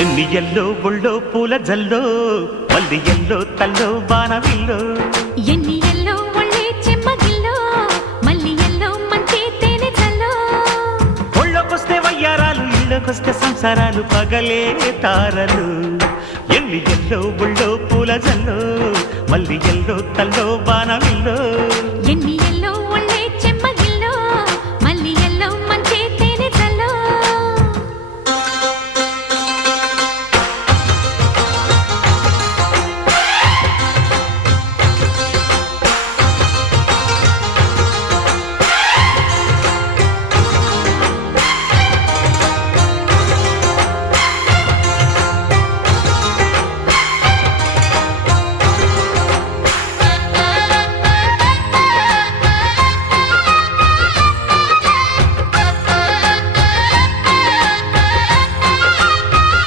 ఎన్ని ఎల్లో ఒళ్ళో పూల జల్లో మల్లి ఎల్లో తల్లో బాణవిల్లో ఎన్ని ఎల్లో ఒళ్ళే చెమ్మగిల్లో మల్లి ఎల్లో మంచి తేనె జల్లో ఒళ్ళోకొస్తే వయ్యారాలు ఇళ్ళకొస్తే సంసారాలు పగలే తారలు ఎన్ని ఎల్లో ఒళ్ళో పూల జల్లో మల్లి ఎల్లో తల్లో బాణవిల్లో ఎన్ని